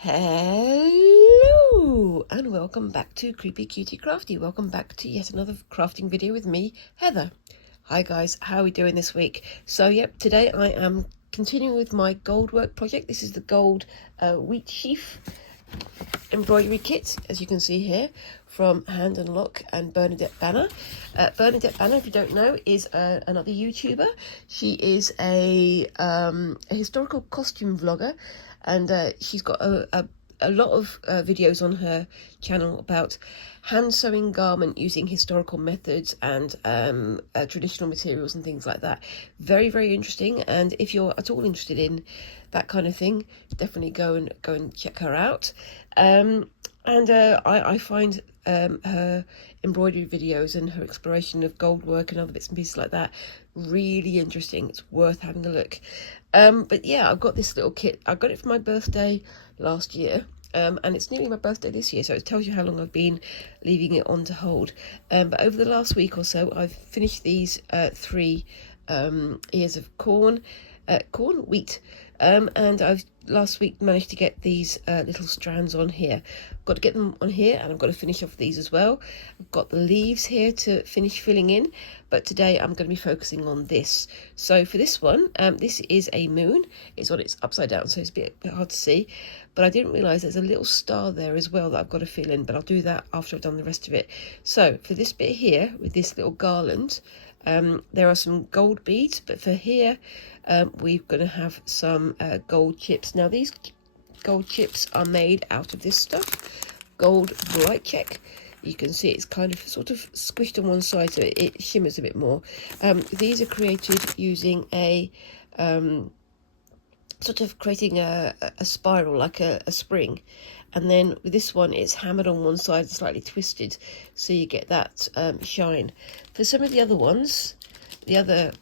Hello and welcome back to Creepy Cutie Crafty. Welcome back to yet another crafting video with me, Heather. Hi guys, how are we doing this week? So today I am continuing with my gold work project. This is the gold wheat sheaf embroidery kit, as you can see here, from Hand and Lock and Bernadette Banner. Bernadette Banner, if you don't know, is another YouTuber. She is a historical costume vlogger, and she's got a lot of videos on her channel about hand sewing garment using historical methods and traditional materials and things like that. Very, very interesting. And if you're at all interested in that kind of thing, definitely go and check her out. I find her embroidery videos and her exploration of gold work and other bits and pieces like that really interesting. It's worth having a look. But yeah, I've got this little kit. I got it for my birthday last year, and it's nearly my birthday this year, so it tells you how long I've been leaving it on to hold. But over the last week or so, I've finished these 3 ears of wheat, and I've last week managed to get these little strands on here. I've got to get them on here, and I've got to finish off these as well. I've got the leaves here to finish filling in, but today I'm going to be focusing on this. So for this one, this is a moon. It's on its upside down, so it's a bit hard to see, but I didn't realize there's a little star there as well that I've got to fill in, but I'll do that after I've done the rest of it. So for this bit here, with this little garland, there are some gold beads, but for here we're going to have some gold chips. Now these gold chips are made out of this stuff, gold bright check. You can see it's kind of sort of squished on one side so it shimmers a bit more. These are created using a sort of creating a spiral, like a spring, and then with this one it's hammered on one side and slightly twisted, so you get that shine. For some of the other ones, the other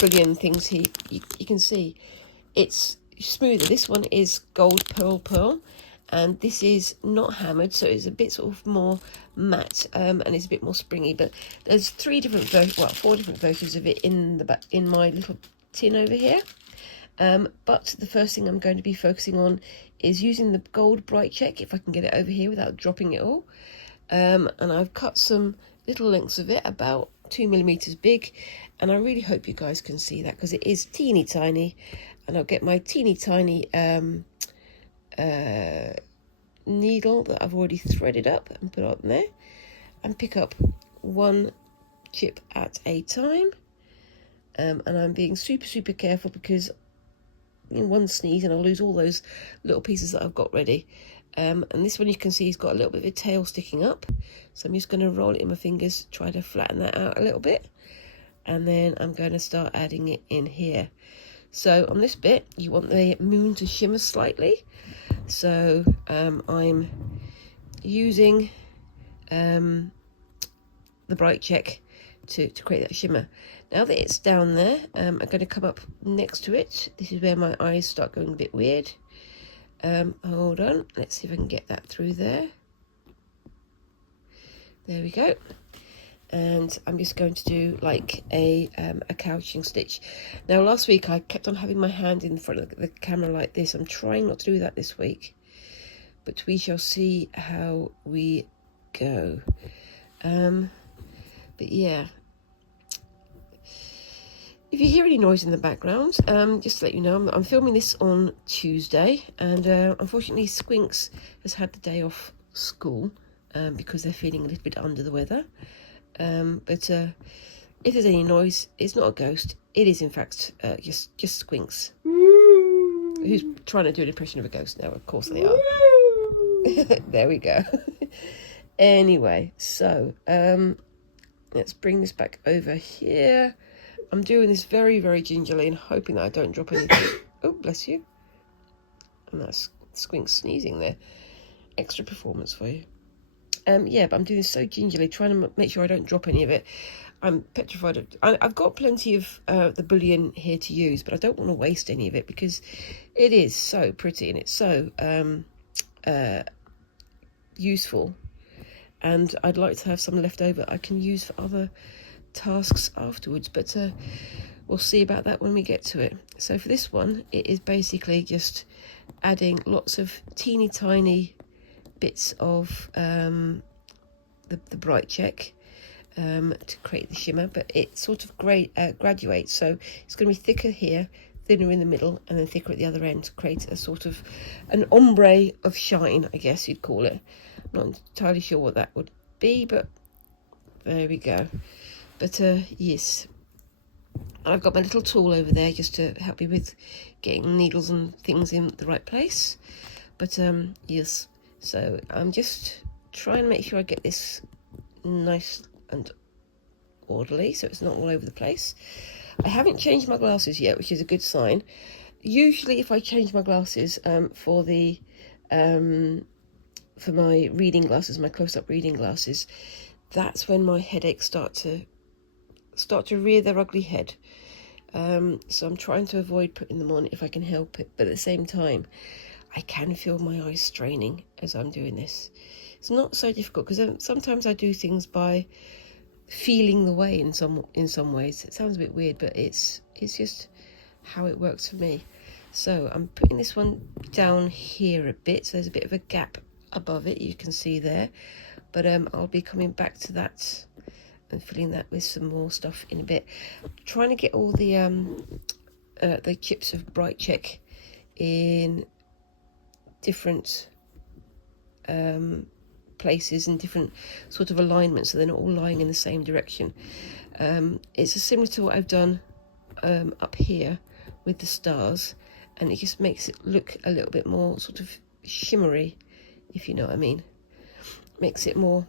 bullion things here, you can see it's smoother. This one is gold pearl, and this is not hammered, so it's a bit sort of more matte, and it's a bit more springy. But there's 4 different versions of it in my little tin over here. But the first thing I'm going to be focusing on is using the gold bright check, if I can get it over here without dropping it all. And I've cut some little lengths of it, about 2 millimeters big, and I really hope you guys can see that because it is teeny tiny. And I'll get my teeny tiny needle that I've already threaded up and put on there, and pick up 1 chip at a time. And I'm being super careful because in one sneeze and I'll lose all those little pieces that I've got ready. And this one, you can see, he's got a little bit of a tail sticking up, so I'm just going to roll it in my fingers, try to flatten that out a little bit, and then I'm going to start adding it in here. So on this bit, you want the moon to shimmer slightly, so I'm using the bright check to create that shimmer. Now that it's down there, I'm going to come up next to it. This is where my eyes start going a bit weird. Hold on, let's see if I can get that through there. There we go. And I'm just going to do like a couching stitch. Now last week I kept on having my hand in front of the camera like this. I'm trying not to do that this week, but we shall see how we go. But yeah, if you hear any noise in the background, just to let you know, I'm filming this on Tuesday, and unfortunately Squinks has had the day off school because they're feeling a little bit under the weather. But if there's any noise, it's not a ghost. It is in fact just Squinks, who's trying to do an impression of a ghost now. Of course they are. There we go. Anyway, so let's bring this back over here. I'm doing this very gingerly and hoping that I don't drop anything. Oh, bless you. And that's Squinks sneezing there. Extra performance for you. Yeah, but I'm doing this so gingerly, trying to make sure I don't drop any of it. I'm petrified. I've got plenty of the bullion here to use, but I don't want to waste any of it because it is so pretty and it's so useful. And I'd like to have some left over I can use for other tasks afterwards. But we'll see about that when we get to it. So for this one, it is basically just adding lots of teeny tiny bits of the bright check to create the shimmer, but it sort of graduates, so it's going to be thicker here, thinner in the middle, and then thicker at the other end to create a sort of an ombre of shine, I guess you'd call it. I'm not entirely sure what that would be, but there we go. But yes, I've got my little tool over there just to help me with getting needles and things in the right place. But yes, so I'm just trying to make sure I get this nice and orderly so it's not all over the place. I haven't changed my glasses yet, which is a good sign. Usually if I change my glasses for my reading glasses, my close-up reading glasses, that's when my headaches start to rear their ugly head. So I'm trying to avoid putting them on if I can help it, but at the same time I can feel my eyes straining as I'm doing this. It's not so difficult because sometimes I do things by feeling the way in some ways. It sounds a bit weird, but it's just how it works for me. So I'm putting this one down here a bit, so there's a bit of a gap above it, you can see there, but I'll be coming back to that and filling that with some more stuff in a bit. I'm trying to get all the chips of bright check in different places and different sort of alignments, so they're not all lying in the same direction. It's similar to what I've done up here with the stars, and it just makes it look a little bit more sort of shimmery, if you know what I mean. Makes it more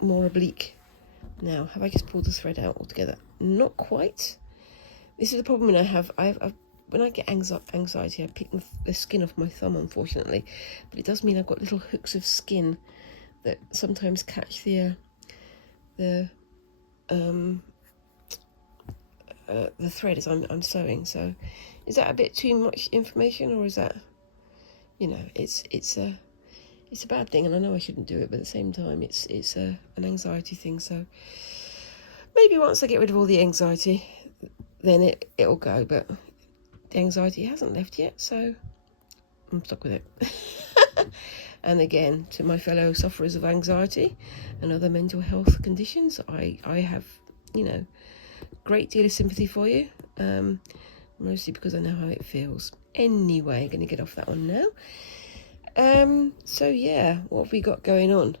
oblique. Now, have I just pulled the thread out altogether? Not quite. This is the problem I have. When I get anxiety, I pick the skin off my thumb, unfortunately. But it does mean I've got little hooks of skin that sometimes catch the thread as I'm sewing. So, is that a bit too much information, or is that, you know, it's a bad thing, and I know I shouldn't do it, but at the same time, it's an anxiety thing. So maybe once I get rid of all the anxiety, then it'll go. But the anxiety hasn't left yet, so I'm stuck with it. And again, to my fellow sufferers of anxiety and other mental health conditions, I have, you know, great deal of sympathy for you, mostly because I know how it feels. Anyway, going to get off that one now. So yeah, what have we got going on?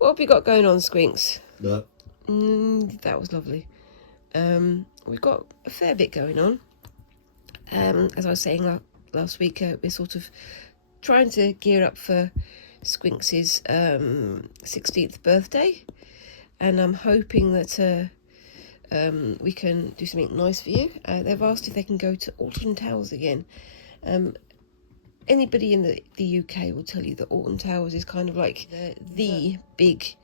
Squinks? Yeah. That was lovely. We've got a fair bit going on. As I was saying last week, we're sort of trying to gear up for Squinks' 16th birthday, and I'm hoping that we can do something nice for you. They've asked if they can go to Alton Towers again. Anybody in the UK will tell you that Alton Towers is kind of like the big,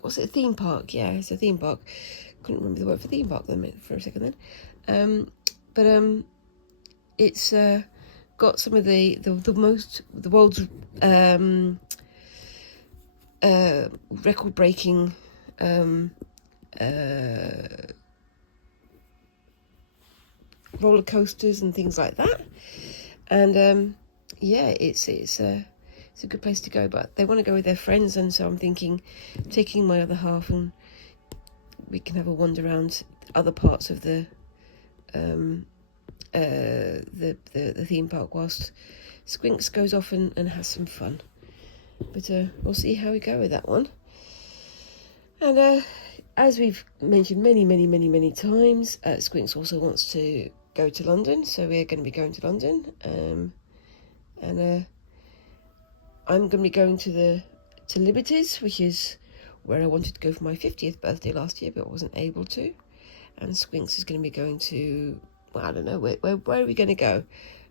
what's it, a theme park? Yeah, it's a theme park. Couldn't remember the word for theme park for a second then. But it's got some of the world's record-breaking roller coasters and things like that, and yeah, it's a good place to go. But they want to go with their friends, and so I'm thinking taking my other half and we can have a wander around other parts of the theme park whilst Squinks goes off and has some fun. But we'll see how we go with that one. And as we've mentioned many times, Squinks also wants to go to London, so we're going to be going to London, and I'm going to be going to Liberty's, which is where I wanted to go for my 50th birthday last year, but wasn't able to. And Squinks is going to be going to, well, I don't know, where are we going to go?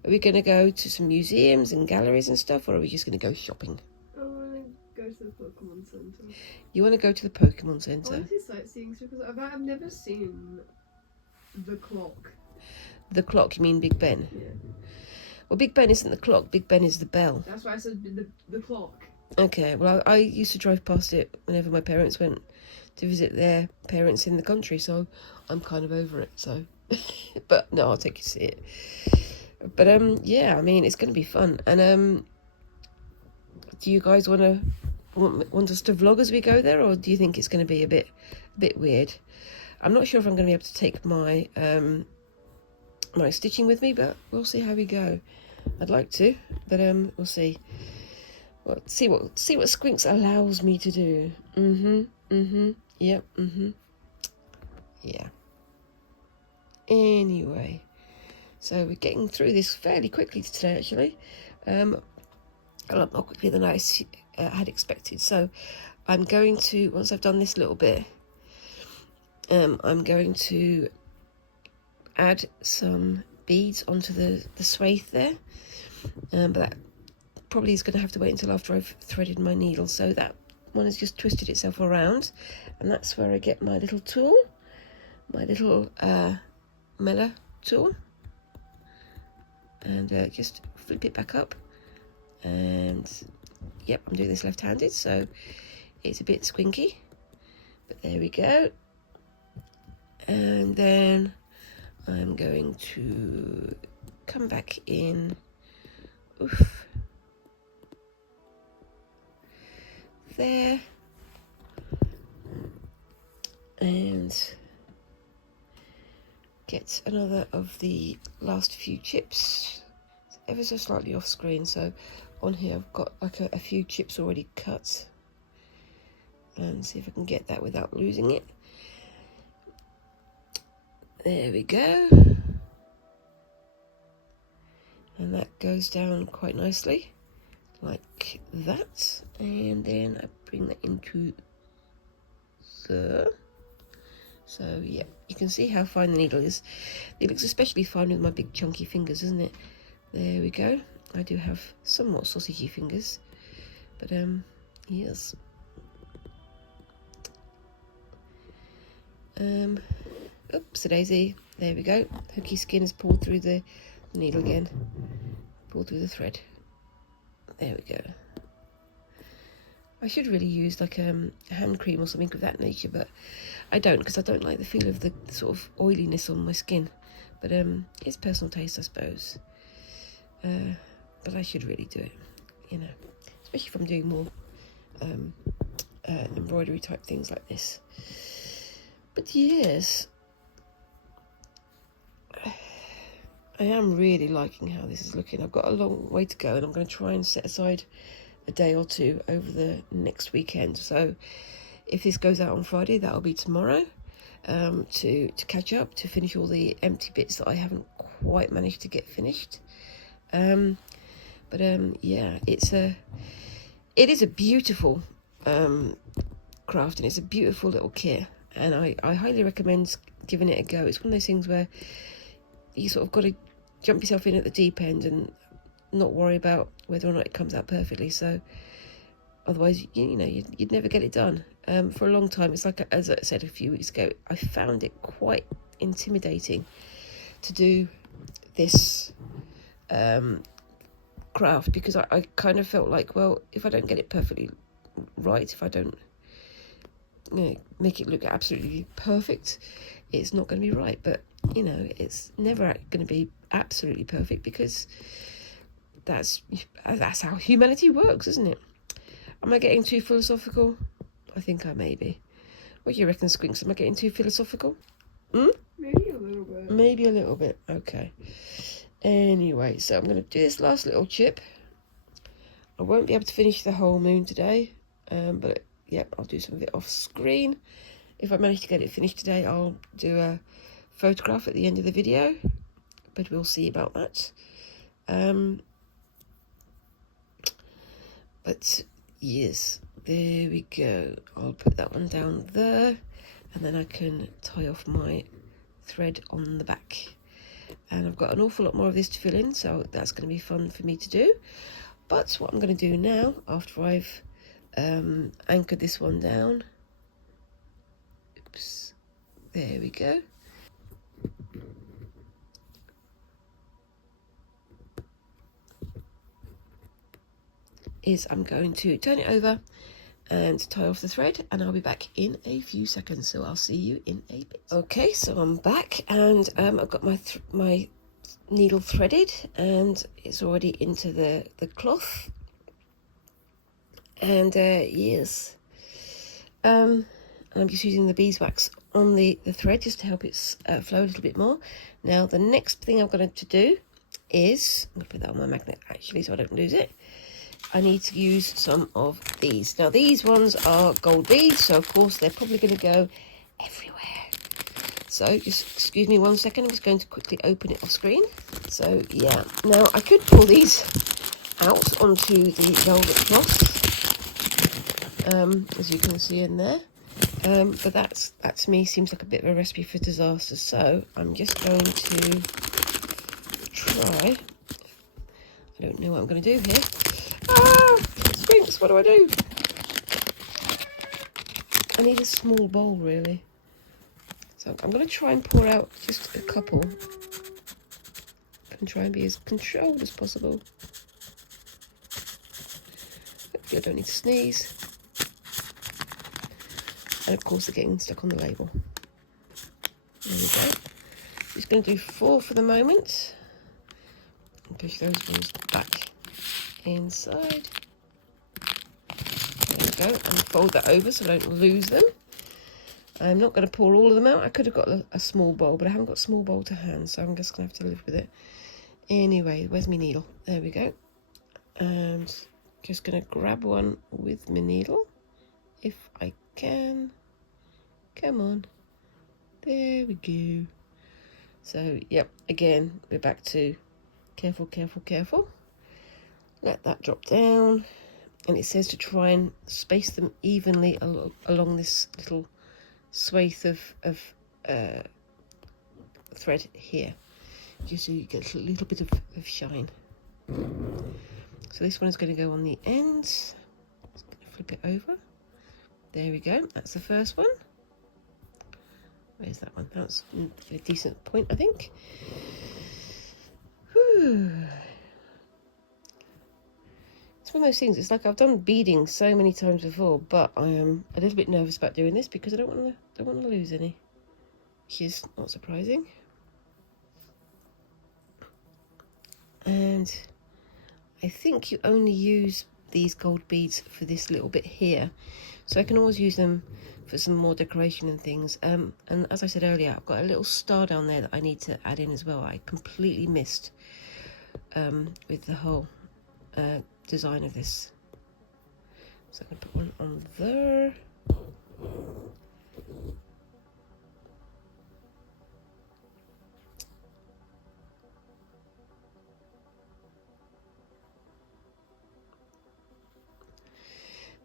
Are we going to go to some museums and galleries and stuff, or are we just going to go shopping? I want to go to the Pokemon Centre. You want to go to the Pokemon Centre? I want to see sightseeing because I've never seen the clock. The clock, you mean Big Ben? Yeah. Well, Big Ben isn't the clock, Big Ben is the bell. That's why I said the clock. Okay, well, I used to drive past it whenever my parents went to visit their parents in the country, so I'm kind of over it. So, but no, I'll take you to see it. But yeah, I mean, it's going to be fun. And do you guys want us to vlog as we go there, or do you think it's going to be a bit weird? I'm not sure if I'm going to be able to take my my stitching with me, but we'll see how we go. I'd like to, but we'll see. Well, see what Squinks allows me to do. Yep. Yeah. Anyway, so we're getting through this fairly quickly today, actually. A lot more quickly than I had expected. So I'm going to, once I've done this little bit, I'm going to add some beads onto the swathe there, but that probably is going to have to wait until after I've threaded my needle. So that one has just twisted itself around, and that's where I get my little tool, my little Mela tool, and just flip it back up. And yep, I'm doing this left-handed, so it's a bit squinky, but there we go. And then I'm going to come back in, there, and get another of the last few chips. It's ever so slightly off screen, so on here I've got like a few chips already cut, and see if I can get that without losing it. There we go, and that goes down quite nicely like that, and then I bring that into the, so yeah, you can see how fine the needle is. It looks especially fine with my big chunky fingers, isn't it? There we go. I do have somewhat sausagey fingers, but yes. Oops, daisy. There we go. Hooky skin is pulled through the needle again. Pulled through the thread. There we go. I should really use like a hand cream or something of that nature, but I don't, because I don't like the feel of the sort of oiliness on my skin. But it's personal taste, I suppose. But I should really do it, you know, especially if I'm doing more embroidery type things like this. But yes, I am really liking how this is looking. I've got a long way to go, and I'm going to try and set aside a day or two over the next weekend. So if this goes out on Friday, that'll be tomorrow, to catch up, to finish all the empty bits that I haven't quite managed to get finished. But yeah, it is a beautiful craft, and it's a beautiful little kit, and I highly recommend giving it a go. It's one of those things where you sort of got to jump yourself in at the deep end and not worry about whether or not it comes out perfectly. So otherwise, you know, you'd never get it done. For a long time, it's like, as I said a few weeks ago, I found it quite intimidating to do this craft, because I kind of felt like, well, if I don't get it perfectly right, if I don't, you know, make it look absolutely perfect, it's not going to be right. But you know, it's never going to be absolutely perfect, because that's how humanity works, isn't it? Am I getting too philosophical? I think I may be. What do you reckon, Squinks? Am I getting too philosophical? Maybe a little bit. Maybe a little bit. Okay. Anyway, so I'm going to do this last little chip. I won't be able to finish the whole moon today, but yep, I'll do some of it off screen. If I manage to get it finished today, I'll do a photograph at the end of the video, but we'll see about that. But yes, there we go. I'll put that one down there, and then I can tie off my thread on the back. And I've got an awful lot more of this to fill in, so that's going to be fun for me to do. But what I'm going to do now, after I've anchored this one down, oops, there we go, is I'm going to turn it over and tie off the thread, and I'll be back in a few seconds, so I'll see you in a bit. Okay, so I'm back, and I've got my needle threaded, and it's already into the cloth. And yes, and I'm just using the beeswax on the thread just to help it flow a little bit more. Now the next thing I'm going to do is, I'm going to put that on my magnet actually so I don't lose it. I need to use some of these. Now these ones are gold beads, so of course they're probably going to go everywhere. So just excuse me 1 second, I'm just going to quickly open it off screen. So yeah, now I could pull these out onto the velvet cloth, as you can see in there. But that to me seems like a bit of a recipe for disaster, so I'm just going to try. I don't know what I'm going to do here. Ah, Sphinx, what do I do? I need a small bowl really, so I'm going to try and pour out just a couple and try and be as controlled as possible. Hopefully I don't need to sneeze. And of course they're getting stuck on the label. There we go. Just going to do 4 for the moment. And push those ones back inside. There we go. And fold that over so I don't lose them. I'm not going to pour all of them out. I could have got a small bowl, but I haven't got a small bowl to hand, so I'm just going to have to live with it. Anyway, where's my needle? There we go. And just going to grab one with my needle, if I can. Come on. There we go. So, yep, again, we're back to careful, careful, careful. Let that drop down. And it says to try and space them evenly along this little swathe of thread here, just so you get a little bit of shine. So this one is going to go on the end. Just going to flip it over. There we go. That's the first one. Where's that one? That's a decent point, I think. Whew. It's one of those things. It's like I've done beading so many times before, but I am a little bit nervous about doing this because I don't want to lose any, which is not surprising. And I think you only use these gold beads for this little bit here, so I can always use them for some more decoration and things. And as I said earlier, I've got a little star down there that I need to add in as well. I completely missed with the whole design of this. So I'm going to put one on there.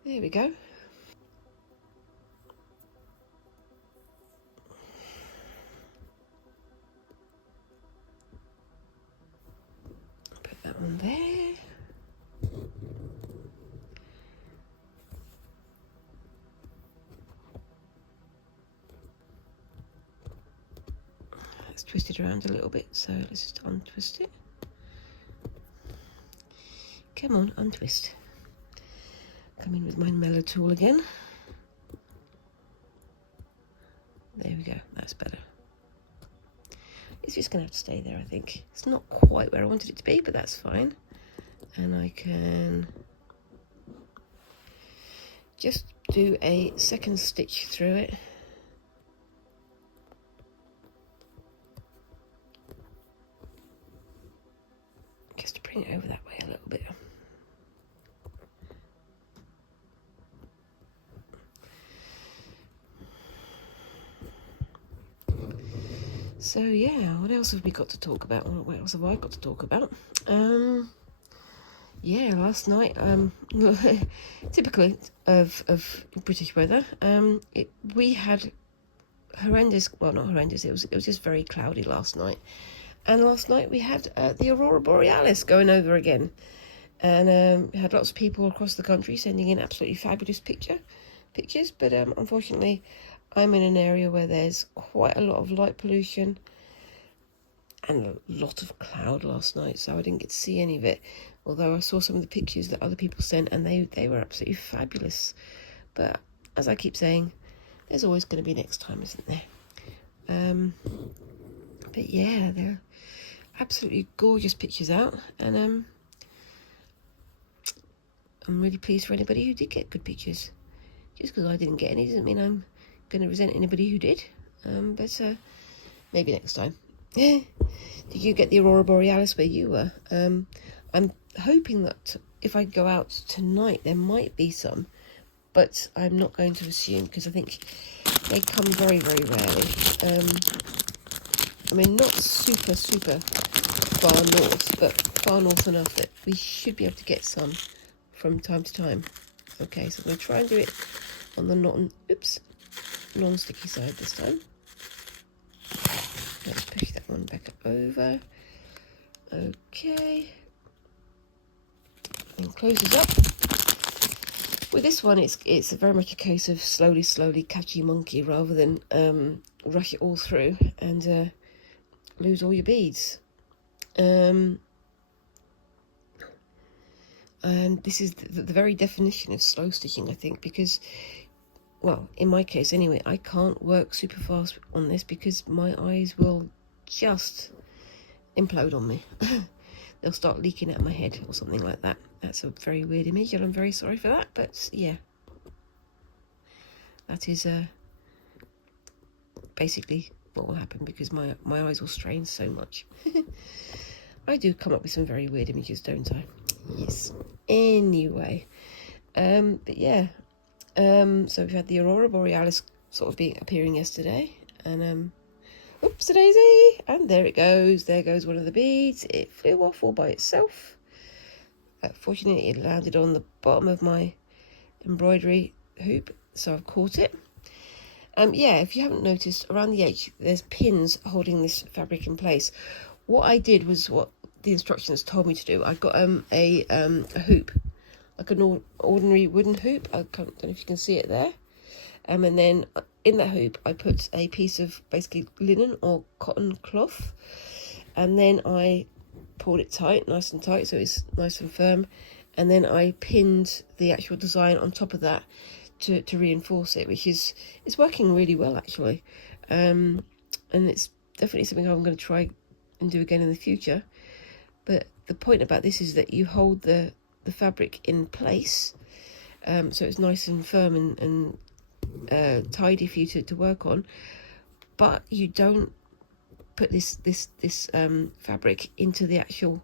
There we go. Put that one there. Let's twist it around a little bit, so let's just untwist it. Come on, untwist. Come in with my mellow tool again. There we go, that's better. It's just going to have to stay there, I think. It's not quite where I wanted it to be, but that's fine. And I can just do a second stitch through it. Just to bring it over that way a little bit. So yeah, what else have we got to talk about? What else have I got to talk about? Yeah, last night, typically of British weather, we had horrendous, well not horrendous, it was just very cloudy last night. And last night we had the Aurora Borealis going over again. And we had lots of people across the country sending in absolutely fabulous pictures, but unfortunately I'm in an area where there's quite a lot of light pollution and a lot of cloud last night, so I didn't get to see any of it, although I saw some of the pictures that other people sent and they were absolutely fabulous. But as I keep saying, there's always going to be next time, isn't there? But yeah, they're absolutely gorgeous pictures out, and I'm really pleased for anybody who did get good pictures. Just because I didn't get any doesn't mean I'm going to resent anybody who did. But maybe next time. Did you get the Aurora Borealis where you were? I'm hoping that if I go out tonight there might be some, but I'm not going to assume, because I think they come very, very rarely. I mean, not super far north, but far north enough that we should be able to get some from time to time. Okay, so I'm going to try and do it on the non-sticky side this time. Let's push that one back over. Okay. And closes up. With this one, it's very much a case of slowly catch your monkey, rather than rush it all through and lose all your beads. And this is the very definition of slow stitching, I think, because, well, in my case anyway, I can't work super fast on this because my eyes will just implode on me. They'll start leaking out of my head or something like that. That's a very weird image, and I'm very sorry for that, but yeah, that is basically what will happen, because my eyes will strain so much. I do come up with some very weird images, don't I? Yes. Anyway, but yeah, so we've had the Aurora Borealis sort of appearing yesterday, and oops a daisy, and there it goes. There goes one of the beads. It flew off all by itself. Fortunately, it landed on the bottom of my embroidery hoop, so I've caught it. Yeah, if you haven't noticed, around the edge there's pins holding this fabric in place. What I did was what the instructions told me to do. I got a hoop, like an ordinary wooden hoop. I don't know if you can see it there. And then in that hoop I put a piece of basically linen or cotton cloth, and then I pulled it tight, nice and tight, so it's nice and firm, and then I pinned the actual design on top of that to reinforce it, which is working really well actually, and it's definitely something I'm going to try and do again in the future. But the point about this is that you hold the fabric in place, so it's nice and firm and tidy for you to work on, but you don't put this fabric into the actual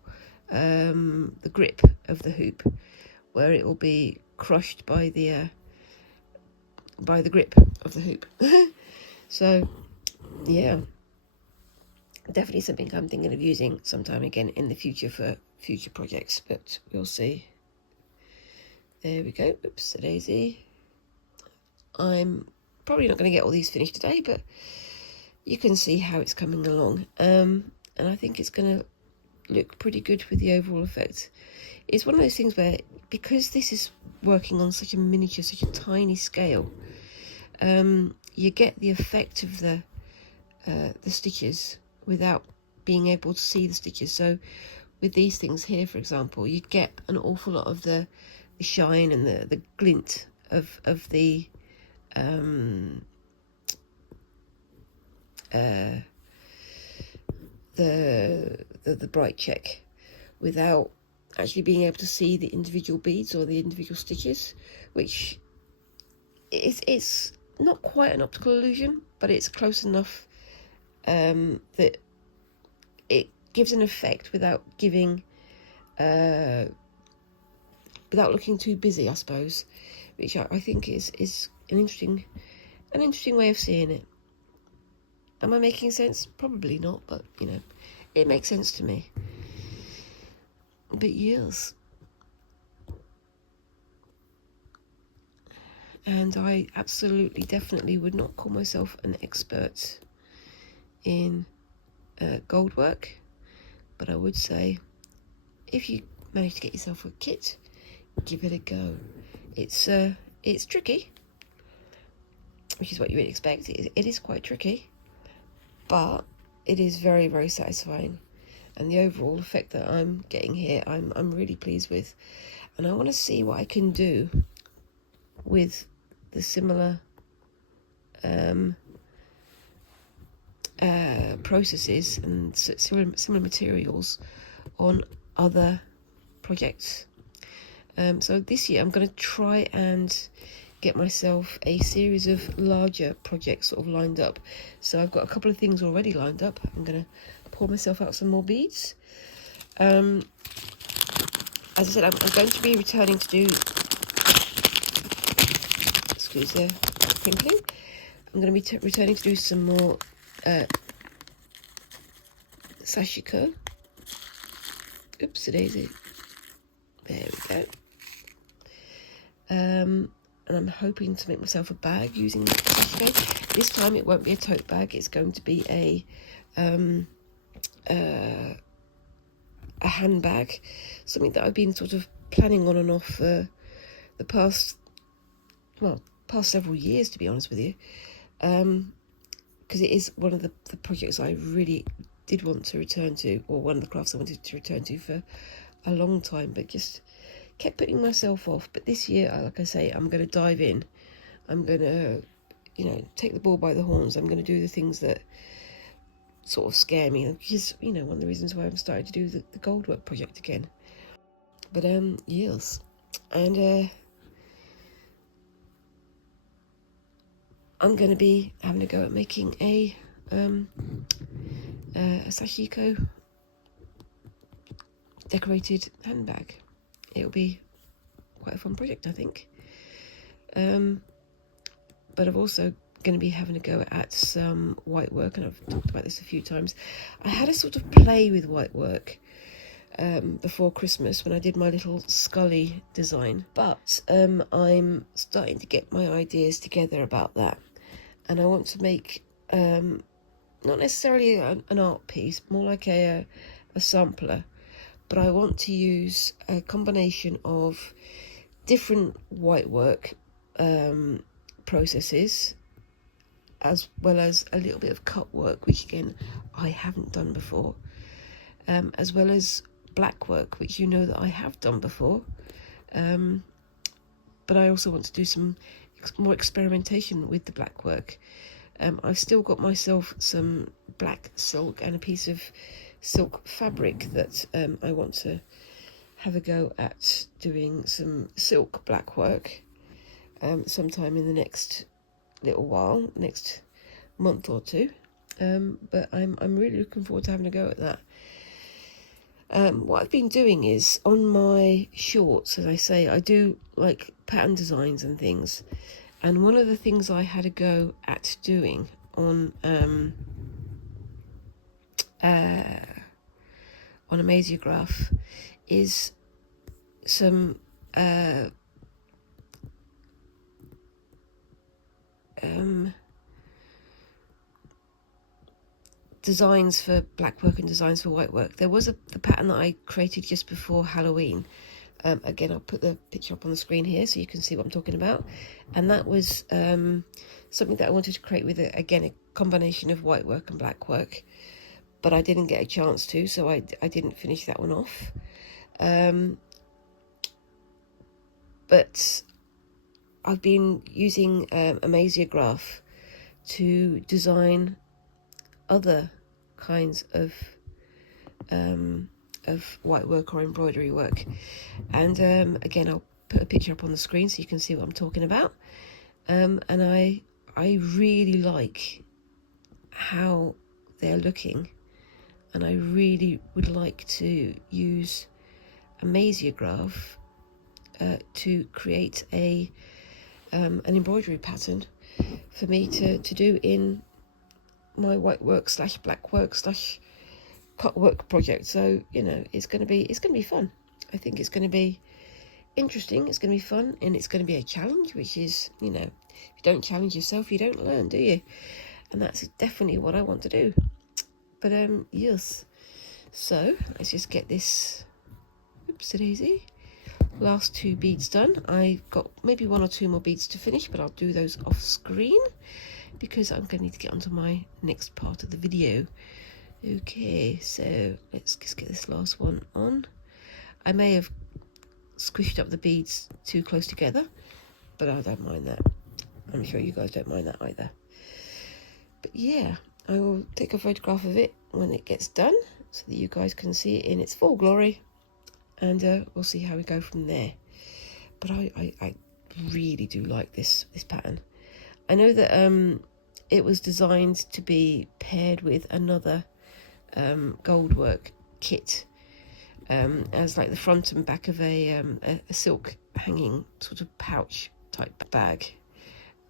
the grip of the hoop, where it will be crushed by the grip of the hoop. So yeah, definitely something I'm thinking of using sometime again in the future for future projects, but we'll see. There we go. Oops, a daisy. I'm probably not going to get all these finished today, but you can see how it's coming along, and I think it's going to look pretty good with the overall effect. It's one of those things where, because this is working on such a miniature, such a tiny scale, you get the effect of the stitches without being able to see the stitches. So with these things here, for example, you get an awful lot of the shine and the glint of the bright check, without actually being able to see the individual beads or the individual stitches, which it's not quite an optical illusion, but it's close enough that it gives an effect without giving without looking too busy, I suppose, which I think is an interesting way of seeing it. Am I making sense? Probably not, but you know, it makes sense to me. But yes, and I absolutely, definitely would not call myself an expert in gold work, but I would say, if you manage to get yourself a kit, give it a go. It's tricky, which is what you would expect. It is quite tricky, but it is very, very satisfying, and the overall effect that I'm getting here, I'm really pleased with, and I want to see what I can do with the similar processes and similar materials on other projects. So this year I'm going to try and get myself a series of larger projects sort of lined up. So I've got a couple of things already lined up. I'm going to pour myself out some more beads. As I said, I'm going to be returning to do, excuse the crinkling, I'm going to be returning to do some more sashiko. Oopsie-daisy. There we go. And I'm hoping to make myself a bag using the sashiko. This time it won't be a tote bag. It's going to be a handbag, something that I've been sort of planning on and off for the past several years, to be honest with you, because it is one of the projects I really did want to return to, or one of the crafts I wanted to return to for a long time, but just kept putting myself off. But this year, like I say, I'm going to dive in. I'm going to, take the bull by the horns. I'm going to do the things that sort of scare me, which is, one of the reasons why I'm starting to do the goldwork project again. But yes, and I'm going to be having a go at making a sashiko decorated handbag. It'll be quite a fun project, I think. But I've also going to be having a go at some white work, and I've talked about this a few times. I had a sort of play with white work before Christmas when I did my little Scully design, but I'm starting to get my ideas together about that, and I want to make not necessarily an art piece, more like a sampler, but I want to use a combination of different white work processes, as well as a little bit of cut work, which again I haven't done before, as well as black work, which that I have done before, but I also want to do some more experimentation with the black work. I've still got myself some black silk and a piece of silk fabric that I want to have a go at doing some silk black work sometime in the next little while, next month or two. But I'm really looking forward to having a go at that. What I've been doing is, on my shorts, as I say, I do like pattern designs and things, and one of the things I had a go at doing on Amasiograph is some designs for black work and designs for white work. There was the pattern that I created just before Halloween. Again, I'll put the picture up on the screen here so you can see what I'm talking about. And that was something that I wanted to create with, again, a combination of white work and black work. But I didn't get a chance to, so I didn't finish that one off. But I've been using Amasiograph to design other kinds of white work or embroidery work, and again I'll put a picture up on the screen so you can see what I'm talking about. And I really like how they're looking, and I really would like to use Amasiograph to create an embroidery pattern for me to do in my white work / black work / cut work project. So it's going to be fun. I think it's going to be interesting, it's going to be fun, and it's going to be a challenge, which is, if you don't challenge yourself, you don't learn, do you? And that's definitely what I want to do. But yes, so let's just get this oopsie-daisy last 2 beads done. I've got maybe 1 or 2 more beads to finish, but I'll do those off screen because I'm going to need to get onto my next part of the video. Okay, so let's just get this last one on. I may have squished up the beads too close together, but I don't mind that. I'm sure you guys don't mind that either. But yeah, I will take a photograph of it when it gets done so that you guys can see it in its full glory, and we'll see how we go from there. But I really do like this pattern. I know that it was designed to be paired with another goldwork kit as like the front and back of a silk hanging sort of pouch type bag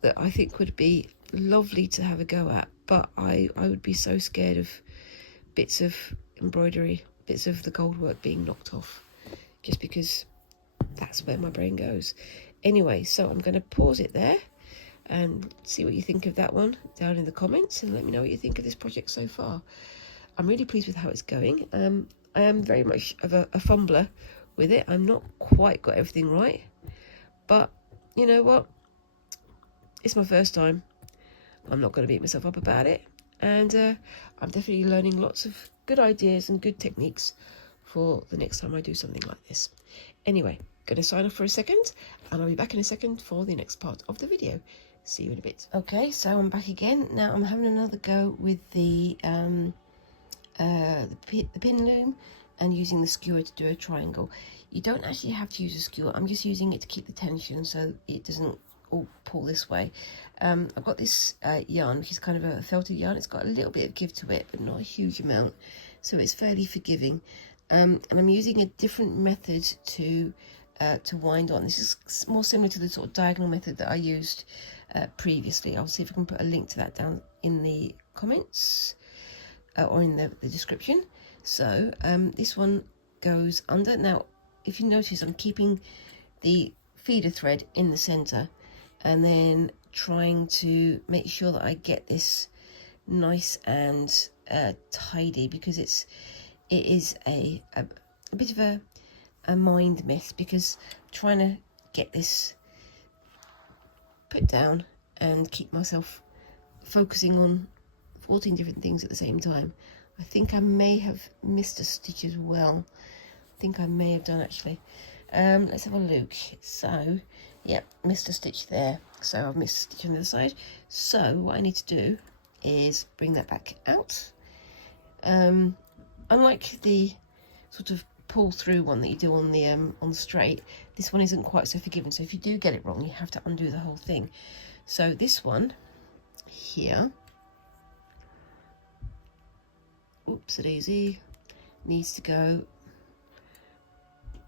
that I think would be lovely to have a go at, but I would be so scared of bits of embroidery, bits of the goldwork being knocked off, just because that's where my brain goes. Anyway, so I'm going to pause it there and see what you think of that one down in the comments, and let me know what you think of this project so far. I'm really pleased with how it's going. I am very much of a fumbler with it. I'm not quite got everything right, but you know what? It's my first time. I'm not going to beat myself up about it, and I'm definitely learning lots of good ideas and good techniques for the next time I do something like this. Anyway, going to sign off for a second, and I'll be back in a second for the next part of the video. See you in a bit. Okay, so I'm back again. Now I'm having another go with the pin loom and using the skewer to do a triangle. You don't actually have to use a skewer. I'm just using it to keep the tension so it doesn't all pull this way. I've got this yarn, which is kind of a felted yarn. It's got a little bit of give to it, but not a huge amount, so it's fairly forgiving. And I'm using a different method to wind on. This is more similar to the sort of diagonal method that I used previously. I'll see if I can put a link to that down in the comments or in the description. So this one goes under. Now, if you notice, I'm keeping the feeder thread in the center and then trying to make sure that I get this nice and tidy, because it is a bit of a mind mess, because trying to get this put down and keep myself focusing on 14 different things at the same time. I think I may have missed a stitch as well. I think I may have done, actually. Let's have a look. So yeah, missed a stitch there, so I've missed a stitch on the other side. So what I need to do is bring that back out. Unlike the sort of pull through one that you do on the straight, this one isn't quite so forgiving, so if you do get it wrong you have to undo the whole thing. So this one here, oops-a-daisy, needs to go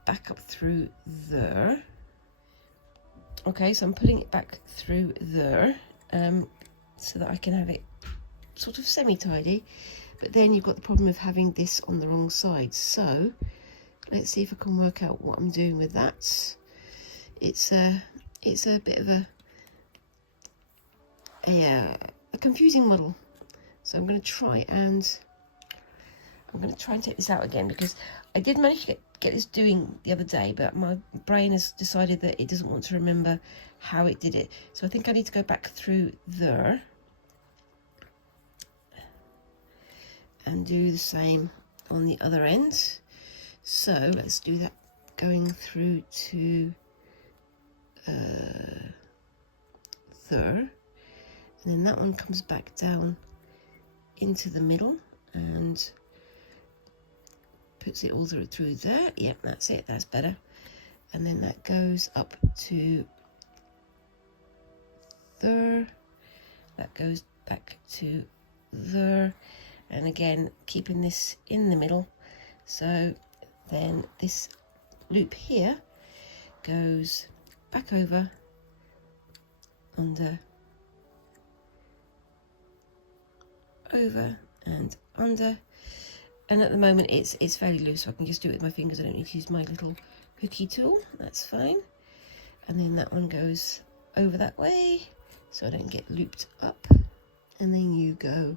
back up through there. Okay, so I'm putting it back through there so that I can have it sort of semi-tidy, but then you've got the problem of having this on the wrong side. So let's see if I can work out what I'm doing with that. It's a bit of a confusing model, so I'm going to try and take this out again, because I did manage to get this doing the other day, but my brain has decided that it doesn't want to remember how it did it. So I think I need to go back through there and do the same on the other end. So let's do that, going through to there, and then that one comes back down into the middle and puts it all through there. Yep, that's it, that's better. And then that goes up to there, that goes back to there, and again keeping this in the middle. So then this loop here goes back over, under, over and under. And at the moment it's fairly loose, so I can just do it with my fingers. I don't need to use my little hooky tool, that's fine. And then that one goes over that way so I don't get looped up, and then you go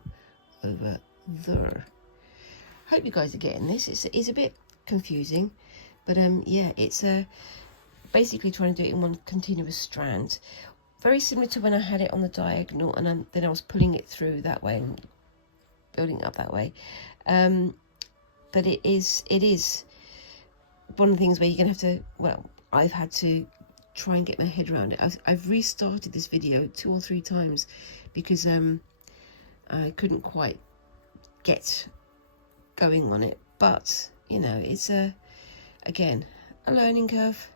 over there. Hope you guys are getting this. It's a bit confusing, but yeah, it's basically trying to do it in one continuous strand, very similar to when I had it on the diagonal, and then I was pulling it through that way and building it up that way. But it is one of the things where you're gonna have to, well, I've had to try and get my head around it. I've restarted this video 2 or 3 times because I couldn't quite get going on it, but you know, it's again a learning curve,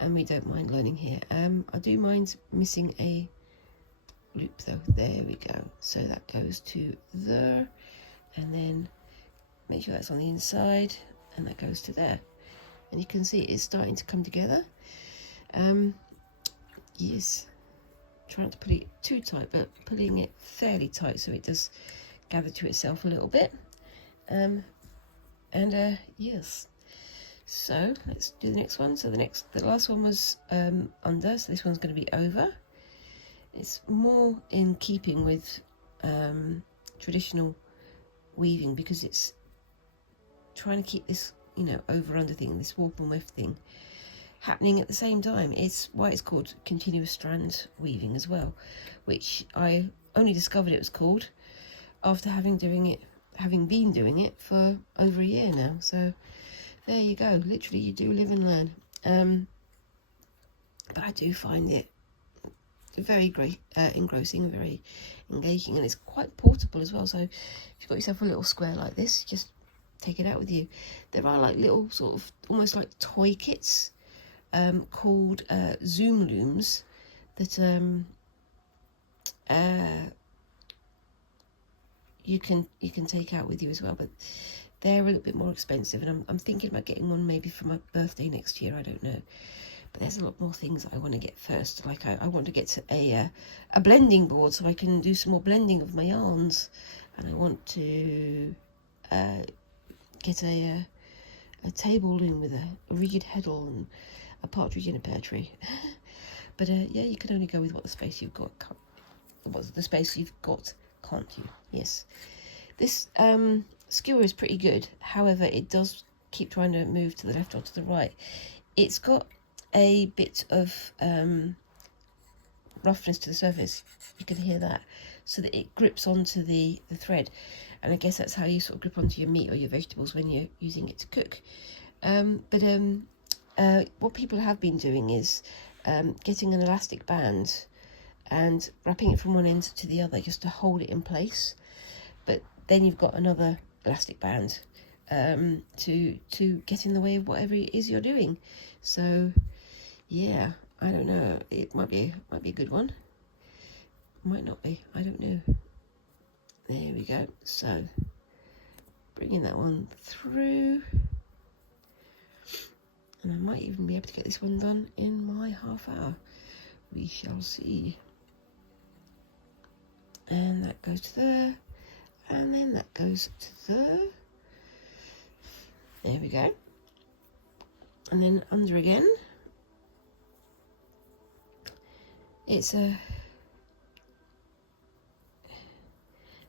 and we don't mind learning here. I do mind missing a loop though. There we go. So that goes to there, and then make sure that's on the inside, and that goes to there, and you can see it's starting to come together. Yes, trying not to put it too tight, but pulling it fairly tight so it does gather to itself a little bit. Yes, so let's do the next one. So the last one was under, so this one's going to be over. It's more in keeping with traditional weaving, because it's trying to keep this, you know, over under thing, this warp and weft thing happening at the same time. It's why it's called continuous strand weaving as well, which I only discovered it was called after having been doing it for over a year now. So there you go, literally you do live and learn. But I do find it very great, engrossing and very engaging, and it's quite portable as well. So if you've got yourself a little square like this, just take it out with you. There are like little sort of almost like toy kits called zoom looms that you can take out with you as well, but they're a little bit more expensive, and I'm thinking about getting one maybe for my birthday next year. I don't know, but there's a lot more things I want to get first. Like I want to get a blending board so I can do some more blending of my yarns, and I want to get a table loom with a reed heddle and a partridge in a pear tree. But yeah, you can only go with what the space you've got. What's the space you've got, can't you? Yes. This skewer is pretty good. However, it does keep trying to move to the left or to the right. It's got a bit of roughness to the surface. You can hear that, so that it grips onto the thread. And I guess that's how you sort of grip onto your meat or your vegetables when you're using it to cook. What people have been doing is getting an elastic band and wrapping it from one end to the other just to hold it in place. But then you've got another elastic band to get in the way of whatever it is you're doing. So yeah, I don't know. It might be a good one. Might not be. I don't know. There we go. So bringing that one through, and I might even be able to get this one done in my half hour. We shall see. And that goes to there, and then that goes to there. There we go. And then under again. It's an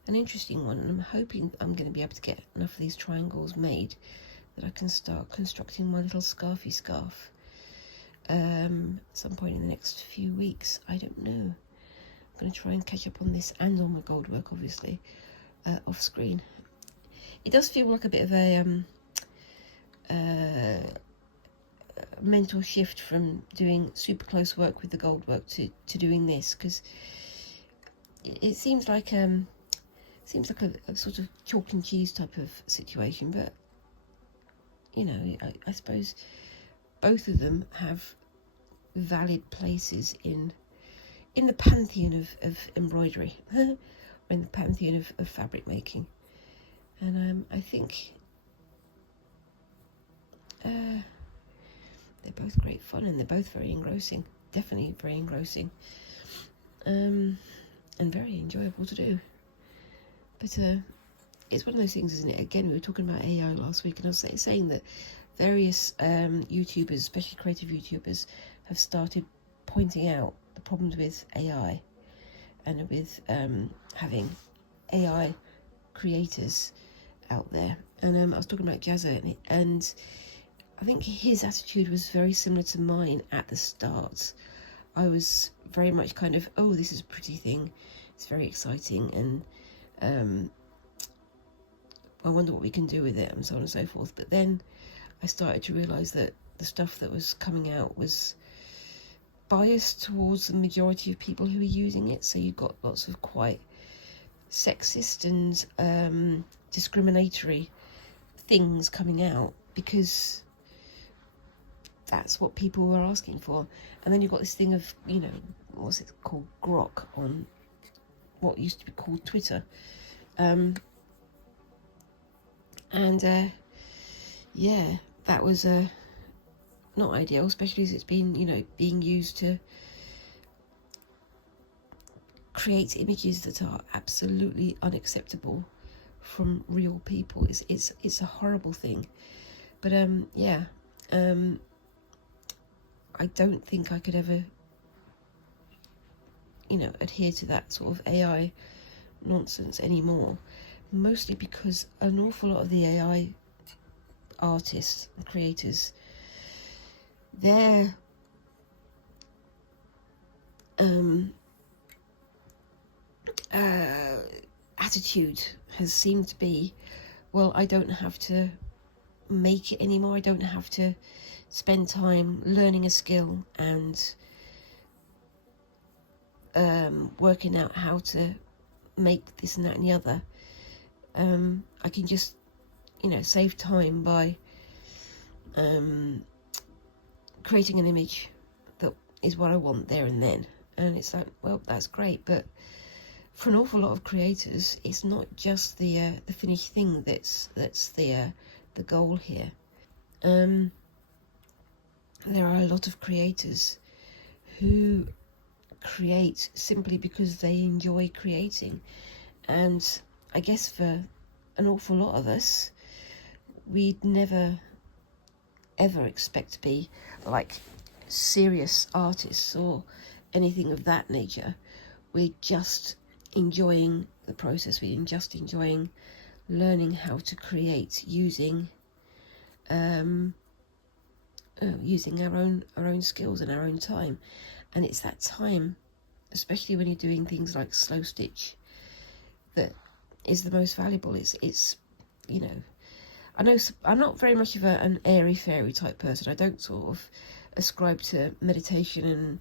interesting one, and I'm hoping I'm going to be able to get enough of these triangles made that I can start constructing my little scarfy scarf at some point in the next few weeks. I don't know. I'm going to try and catch up on this and on my gold work, obviously, off screen. It does feel like a bit of a mental shift from doing super close work with the gold work to doing this, because it seems like a sort of chalk and cheese type of situation. But you know, I suppose both of them have valid places in the pantheon of embroidery, or in the pantheon of fabric making. And I think they're both great fun, and they're both very engrossing. Definitely very engrossing, and very enjoyable to do. But it's one of those things, isn't it? Again, we were talking about AI last week, and I was saying that various YouTubers, especially creative YouTubers, have started pointing out the problems with AI and with having AI creators out there. And I was talking about Jazza, and I think his attitude was very similar to mine at the start. I was very much kind of, oh, this is a pretty thing, it's very exciting, and I wonder what we can do with it, and so on and so forth. But then I started to realise that the stuff that was coming out was biased towards the majority of people who are using it. So you've got lots of quite sexist and discriminatory things coming out because that's what people were asking for. And then you've got this thing of, you know, what's it called, grok on what used to be called Twitter. Yeah, that was not ideal, especially as it's been, you know, being used to create images that are absolutely unacceptable from real people. It's a horrible thing. But yeah, I don't think I could ever, you know, adhere to that sort of AI nonsense anymore, mostly because an awful lot of the AI artists and creators, their attitude has seemed to be, well, I don't have to make it anymore, I don't have to spend time learning a skill and working out how to make this and that and the other. I can just, you know, save time by creating an image that is what I want there and then. And it's like, well, that's great, but for an awful lot of creators, it's not just the finished thing that's the goal here. There are a lot of creators who create simply because they enjoy creating, and I guess for an awful lot of us, we'd never ever expect to be like serious artists or anything of that nature. We're just enjoying the process, we're just enjoying learning how to create using using our own skills and our own time. And it's that time, especially when you're doing things like slow stitch, that is the most valuable. It's you know, I know I'm not very much of an airy fairy type person. I don't sort of ascribe to meditation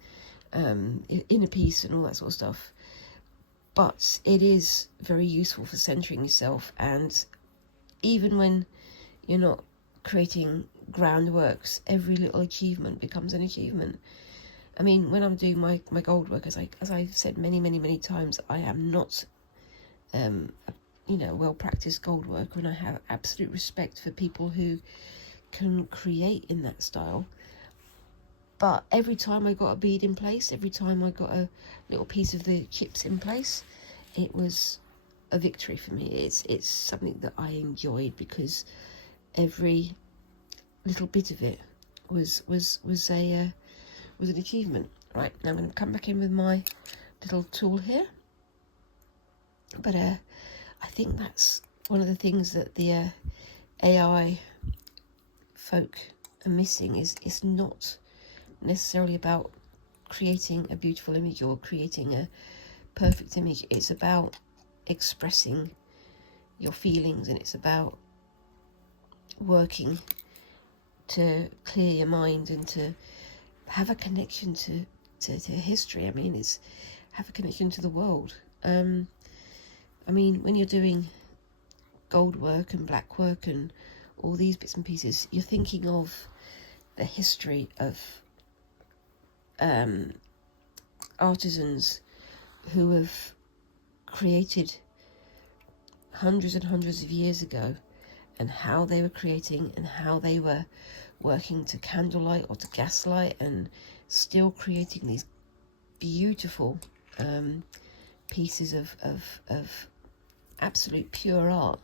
and inner peace and all that sort of stuff, but it is very useful for centering yourself. And even when you're not creating groundworks, every little achievement becomes an achievement. I mean, when I'm doing my gold work, as I've said many times, I am not you know, well practiced gold worker, and I have absolute respect for people who can create in that style. But every time I got a bead in place, every time I got a little piece of the chips in place, it was a victory for me. It's something that I enjoyed because every little bit of it was an achievement. Right, now I'm going to come back in with my little tool here. But I think that's one of the things that the AI folk are missing, is it's not necessarily about creating a beautiful image or creating a perfect image. It's about expressing your feelings, and it's about working to clear your mind and to have a connection to history. I mean, it's have a connection to the world. I mean, when you're doing gold work and black work and all these bits and pieces, you're thinking of the history of artisans who have created hundreds and hundreds of years ago, and how they were creating and how they were working to candlelight or to gaslight and still creating these beautiful pieces of absolute pure art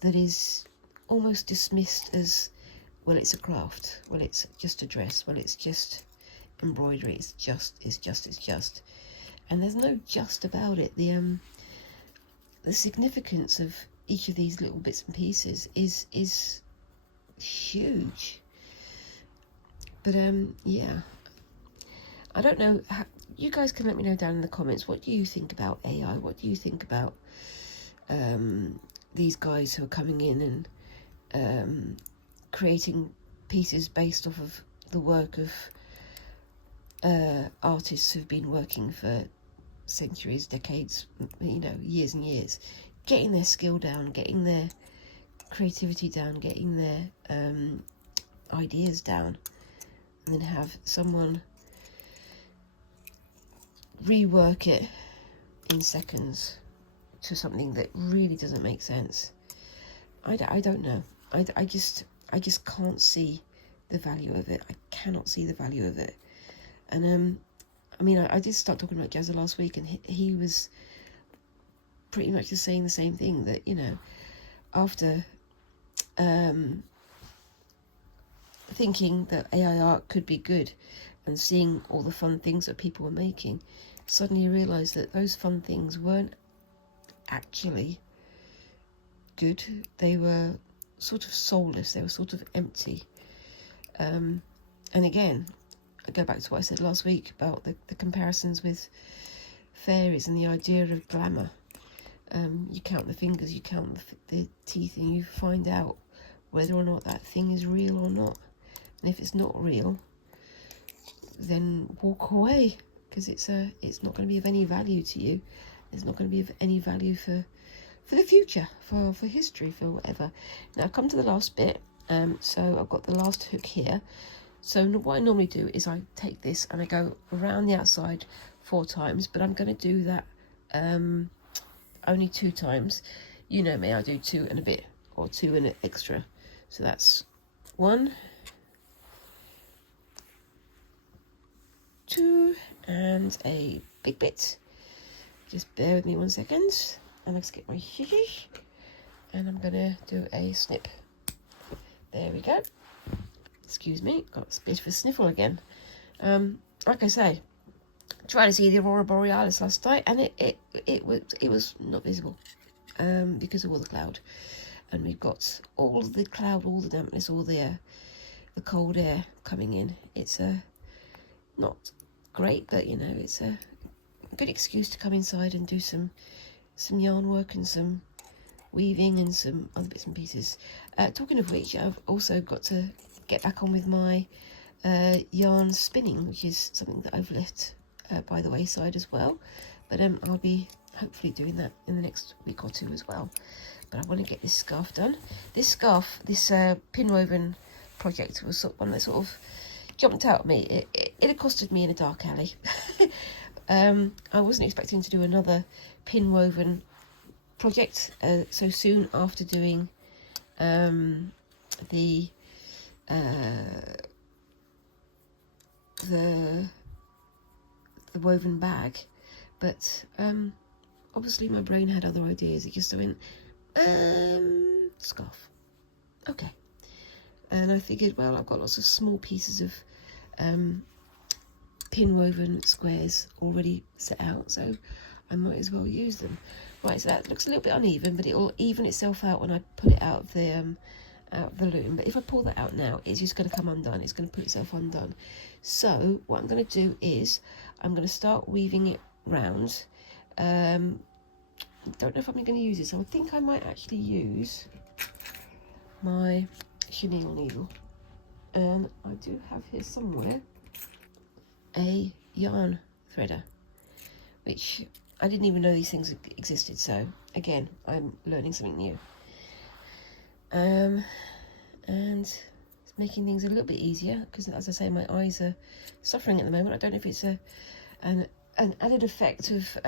that is almost dismissed as, well, it's a craft, well, it's just a dress, well, it's just embroidery, it's just. And there's no just about it. The significance of each of these little bits and pieces is huge. But yeah, I don't know, you guys can let me know down in the comments, what do you think about AI? What do you think about these guys who are coming in and creating pieces based off of the work of artists who've been working for centuries, decades, you know, years and years, getting their skill down, getting their creativity down, getting their ideas down, and then have someone rework it in seconds to something that really doesn't make sense. I don't know. I just can't see the value of it. I cannot see the value of it. And I mean, I did start talking about Jazza last week, and he was pretty much just saying the same thing, that, you know, after thinking that AI art could be good and seeing all the fun things that people were making, suddenly realised that those fun things weren't actually good. They were sort of soulless, they were sort of empty. And again, I go back to what I said last week about the comparisons with fairies and the idea of glamour. You count the fingers, you count the teeth, and you find out whether or not that thing is real or not. And if it's not real, then walk away, because it's not going to be of any value to you. It's not going to be of any value for the future, for history, for whatever. Now I've come to the last bit, so I've got the last hook here. So what I normally do is I take this and I go around the outside 4 times, but I'm going to do that only 2 times. You know me, I do 2 and a bit, or 2 and an extra. So that's 1, 2, and a big bit. Just bear with me 1 second, and let's get my shish, and I'm gonna do a snip. There we go. Excuse me, got a bit of a sniffle again. Like I say, tried to see the Aurora Borealis last night, and it was not visible because of all the cloud. And we've got all the cloud, all the dampness, all the cold air coming in. It's not great, but you know, it's a good excuse to come inside and do some yarn work and some weaving and some other bits and pieces. Talking of which, I've also got to get back on with my yarn spinning, which is something that I've left by the wayside as well. But I'll be hopefully doing that in the next week or 2 as well. But I want to get this scarf done. This scarf, this pin woven project, was one that sort of jumped out at me. It accosted me in a dark alley. I wasn't expecting to do another pin woven project so soon after doing the woven bag, but obviously my brain had other ideas. It just went scarf, okay. And I figured, well, I've got lots of small pieces of pin woven squares already set out, so I might as well use them. Right, so that looks a little bit uneven, but it will even itself out when I pull it out of the loom. But if I pull that out now, it's just going to come undone. It's going to put itself undone. So what I'm going to do is I'm going to start weaving it round. Don't know if I'm going to use this. I think I might actually use my chenille needle, and I do have here somewhere a yarn threader, which I didn't even know these things existed. So again, I'm learning something new, and it's making things a little bit easier, because as I say, my eyes are suffering at the moment. I don't know if it's an added effect of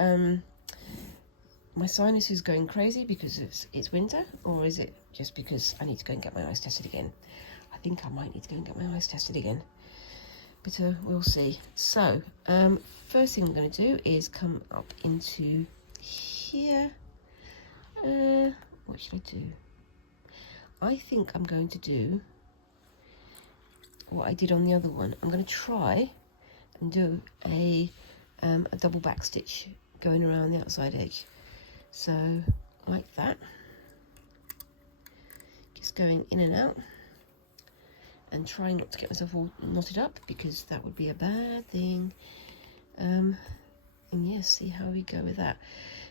my sinus is going crazy because it's winter, or is it just because I need to go and get my eyes tested again? I think I might need to go and get my eyes tested again, but we'll see. So first thing I'm going to do is come up into here. What should I do? I think I'm going to do what I did on the other one. I'm going to try and do a double back stitch going around the outside edge. So like that, just going in and out, and trying not to get myself all knotted up, because that would be a bad thing. And yes, see how we go with that,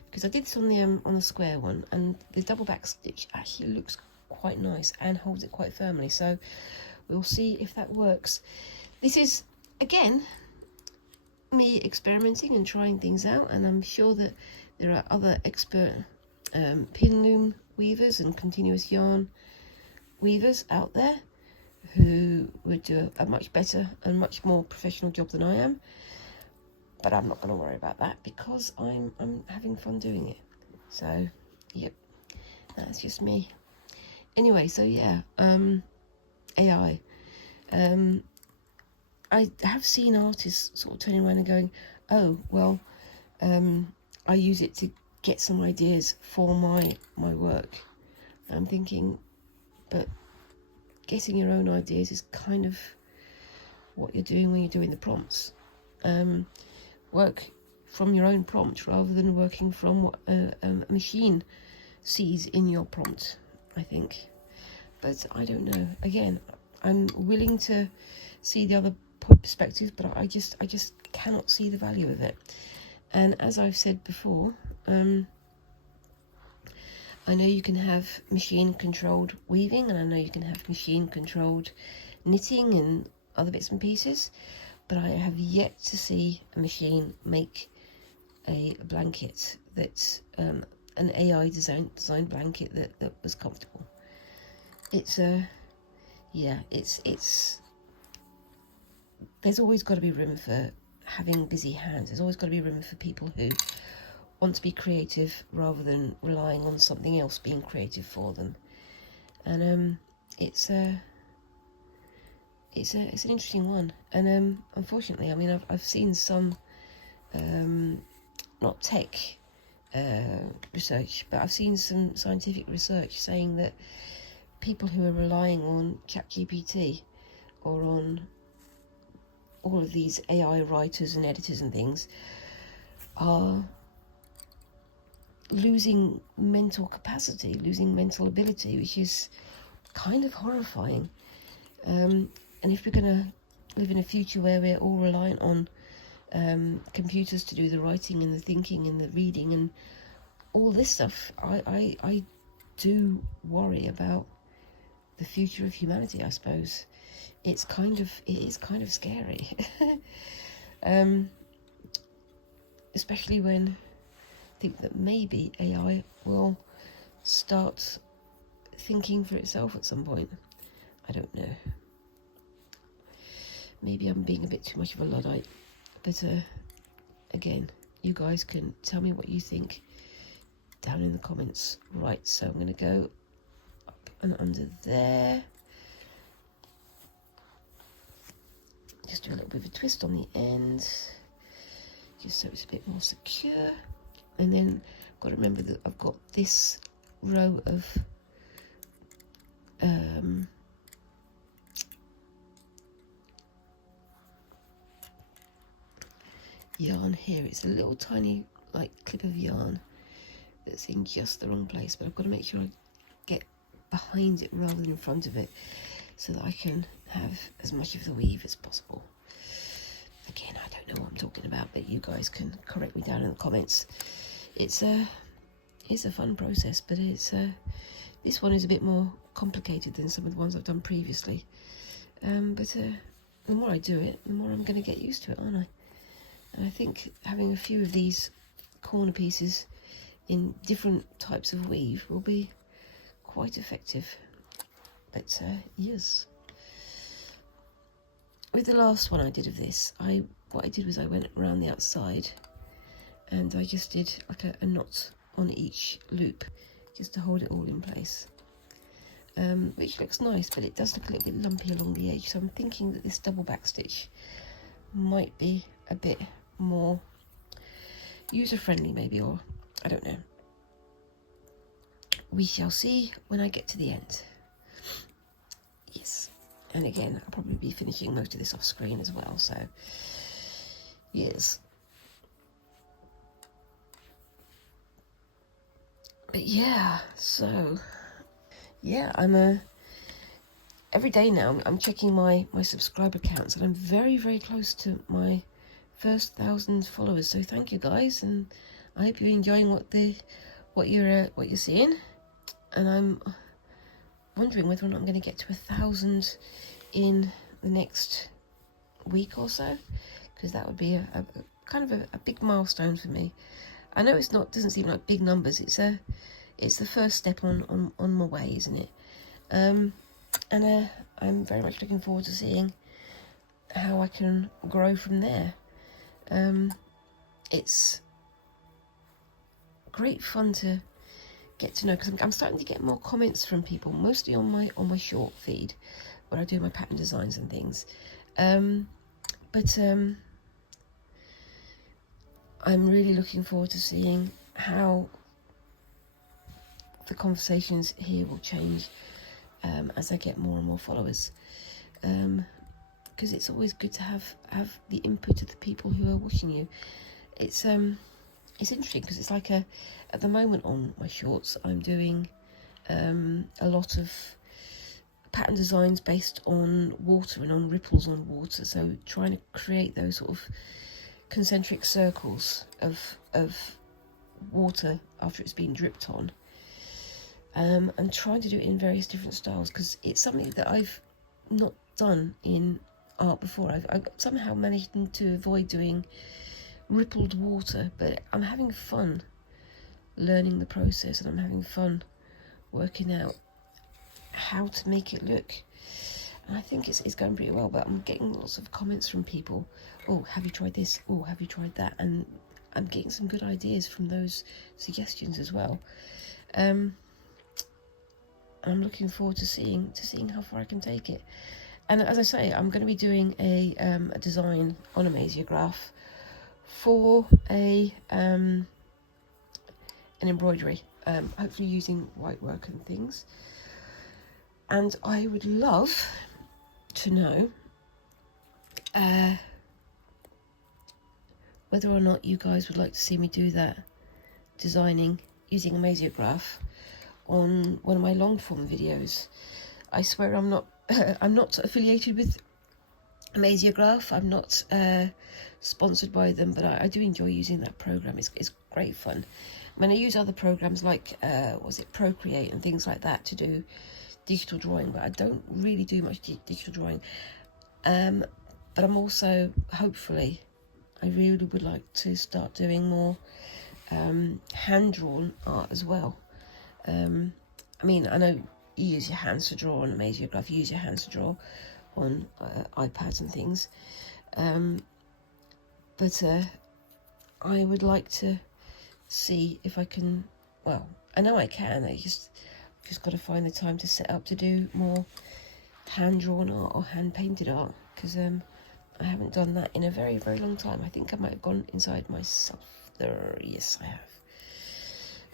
because I did this on the square one, and the double back stitch actually looks quite nice and holds it quite firmly. So we'll see if that works. This is, again, me experimenting and trying things out, and I'm sure that there are other expert pin loom weavers and continuous yarn weavers out there who would do a much better and much more professional job than I am. But I'm not going to worry about that because I'm having fun doing it. So, yep, that's just me. Anyway, so yeah, AI. I have seen artists sort of turning around and going, oh, well, I use it to get some ideas for my work. I'm thinking, but getting your own ideas is kind of what you're doing when you're doing the prompts. Work from your own prompt rather than working from what a machine sees in your prompt, I think. But I don't know. Again, I'm willing to see the other perspectives, but I just cannot see the value of it. And as I've said before, I know you can have machine-controlled weaving, and I know you can have machine-controlled knitting and other bits and pieces, but I have yet to see a machine make a blanket that's an AI designed blanket that was comfortable. It's there's always got to be room for having busy hands. There's always got to be room for people who want to be creative rather than relying on something else being creative for them. And it's an interesting one. And unfortunately, I mean, I've seen some not tech research, but I've seen some scientific research saying that people who are relying on ChatGPT or on all of these AI writers and editors and things are losing mental capacity, losing mental ability, which is kind of horrifying. And if we're going to live in a future where we're all reliant on computers to do the writing and the thinking and the reading and all this stuff, I do worry about the future of humanity, I suppose. It is kind of scary. Especially when I think that maybe AI will start thinking for itself at some point. I don't know. Maybe I'm being a bit too much of a Luddite. But again, you guys can tell me what you think down in the comments. Right, so I'm going to go up and under there. Just do a little bit of a twist on the end, just so it's a bit more secure. And then I've got to remember that I've got this row of yarn here. It's a little tiny like clip of yarn that's in just the wrong place, but I've got to make sure I get behind it rather than in front of it so that I can have as much of the weave as possible. Again, I don't know what I'm talking about, but you guys can correct me down in the comments. It's a fun process, but this one is a bit more complicated than some of the ones I've done previously. But the more I do it, the more I'm going to get used to it, aren't I? And I think having a few of these corner pieces in different types of weave will be quite effective. But yes. With the last one I did of this, what I did was I went around the outside and I just did like a knot on each loop just to hold it all in place. Which looks nice, but it does look a little bit lumpy along the edge, so I'm thinking that this double back stitch might be a bit more user-friendly maybe, or I don't know. We shall see when I get to the end. Yes, and again, I'll probably be finishing most of this off screen as well, so yes. But yeah, so yeah, I'm every day now I'm checking my subscriber counts, and I'm very, very close to my first 1,000 followers. So thank you guys, and I hope you're enjoying what you're seeing. And I'm wondering whether or not I'm going to get to 1,000 in the next week or so, because that would be a kind of a big milestone for me. I know it's not, doesn't seem like big numbers. It's the first step on my way, isn't it? And I'm very much looking forward to seeing how I can grow from there. It's great fun to get to know, because I'm starting to get more comments from people, mostly on my short feed where I do my pattern designs and things. But I'm really looking forward to seeing how the conversations here will change as I get more and more followers, because it's always good to have the input of the people who are watching you. It's interesting because it's like at the moment on my shorts I'm doing a lot of pattern designs based on water and on ripples on water, so trying to create those sort of concentric circles of water after it's been dripped on, and trying to do it in various different styles, because it's something that I've not done in art before. I've somehow managed to avoid doing rippled water, but I'm having fun learning the process, and I'm having fun working out how to make it look. And I think it's going pretty well, but I'm getting lots of comments from people. Oh, have you tried this? Oh, have you tried that? And I'm getting some good ideas from those suggestions as well. I'm looking forward to seeing how far I can take it. And as I say, I'm going to be doing a design on a Mesiograph for an embroidery, hopefully using white work and things. And I would love to know whether or not you guys would like to see me do that, designing using a Mesiograph on one of my long form videos. I swear I'm not I'm not affiliated with Mesiograph. I'm not sponsored by them, but I do enjoy using that program. It's great fun. I mean, I use other programs like Procreate and things like that to do digital drawing, but I don't really do much digital drawing. But I'm also, hopefully, I really would like to start doing more hand-drawn art as well. I mean, I know you use your hands to draw on a Mesiograph, you use your hands to draw on iPads and things. But I would like to see if I can, well, I know I can, I just got to find the time to set up to do more hand-drawn art or hand-painted art, because I haven't done that in a very, very long time. I think I might have gone inside myself there. Yes, I have.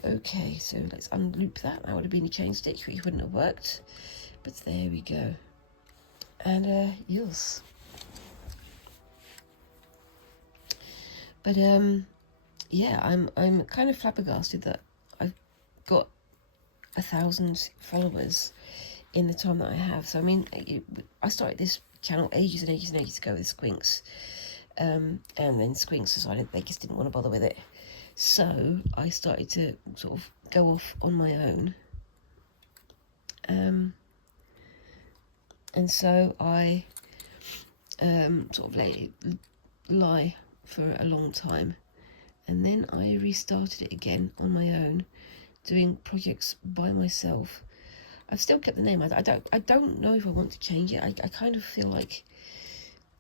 Okay, so let's unloop that. That would have been a chain stitch, which wouldn't have worked, but there we go. And yes, but yeah, I'm kind of flabbergasted that I've got 1,000 followers in the time that I have. So I mean, I started this channel ages and ages and ages ago with Squinks, and then Squinks decided they just didn't want to bother with it, so I started to sort of go off on my own, and so I sort of let it lie for a long time, and then I restarted it again on my own, doing projects by myself. I've still kept the name. I don't know if I want to change it. I kind of feel like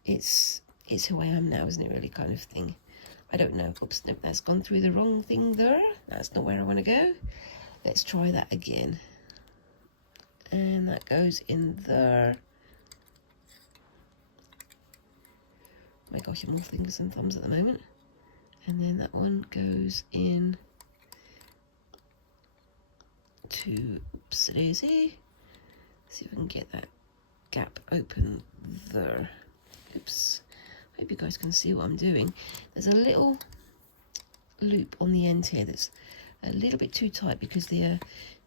it's who I am now, isn't it, really, kind of thing. I don't know. Oops, nope, that's gone through the wrong thing there. That's not where I want to go. Let's try that again. And that goes in there. My gosh, I'm all fingers and thumbs at the moment. And then that one goes in to, oops daisy. See if I can get that gap open there. Oops. Hope you guys can see what I'm doing. There's a little loop on the end here that's a little bit too tight because the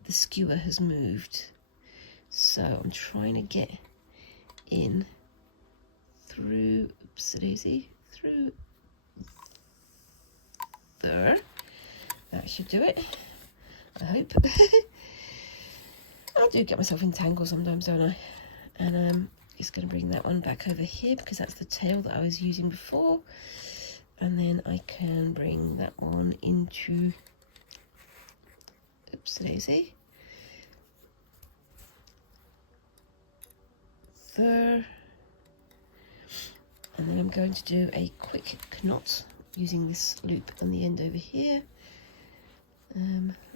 skewer has moved. So I'm trying to get in through, oops daisy, through there. That should do it, I hope. I do get myself in tangles sometimes, don't I? And just going to bring that one back over here because that's the tail that I was using before. And then I can bring that one into, oops daisy, there. And then I'm going to do a quick knot using this loop on the end over here.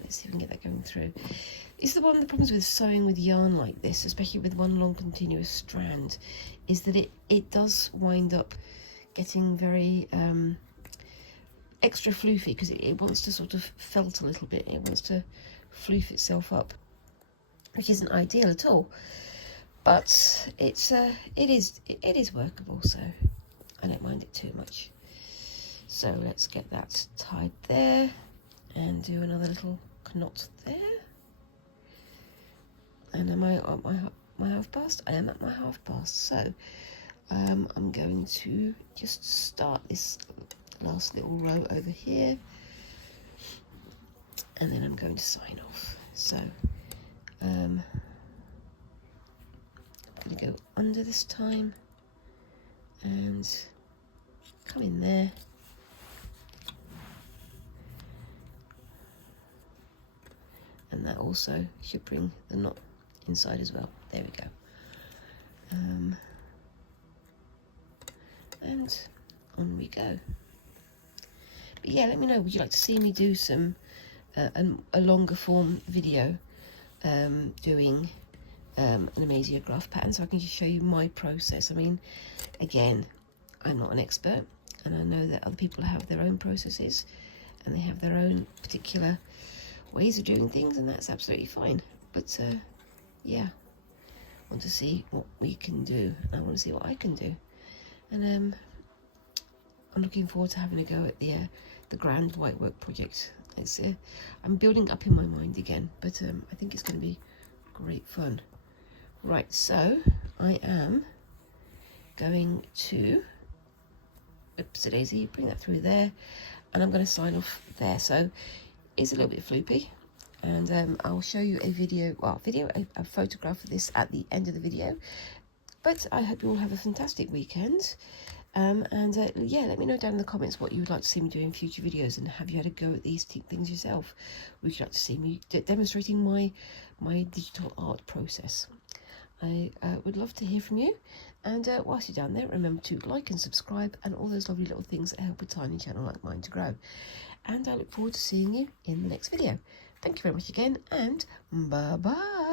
Let's see if we can get that going through. This is one of the problems with sewing with yarn like this, especially with one long continuous strand, is that it does wind up getting very extra floofy because it wants to sort of felt a little bit. It wants to floof itself up, which isn't ideal at all. But it is workable, so I don't mind it too much. So let's get that tied there and do another little knot there. And am I at my half past? I am at my half past. So I'm going to just start this last little row over here, and then I'm going to sign off. So I'm going to go under this time and come in there. And that also should bring the knot inside as well. There we go. And on we go. But yeah, let me know, would you like to see me do some a longer form video doing an Amazia graph pattern, so I can just show you my process. I mean, again, I'm not an expert, and I know that other people have their own processes and they have their own particular ways of doing things, and that's absolutely fine. But yeah, I want to see what we can do. I want to see what I can do, and I'm looking forward to having a go at the grand white work project. It's I'm building up in my mind again, but I think it's going to be great fun. Right, so I am going to, oops daisy, bring that through there, and I'm going to sign off there. So it's a little bit floopy, and I'll show you a video, a photograph of this at the end of the video. But I hope you all have a fantastic weekend, and yeah, let me know down in the comments what you would like to see me do in future videos, and have you had a go at these things yourself? Would you like to see me demonstrating my digital art process? I would love to hear from you, and whilst you're down there, remember to like and subscribe and all those lovely little things that help a tiny channel like mine to grow. And I look forward to seeing you in the next video. Thank you very much again, and bye bye.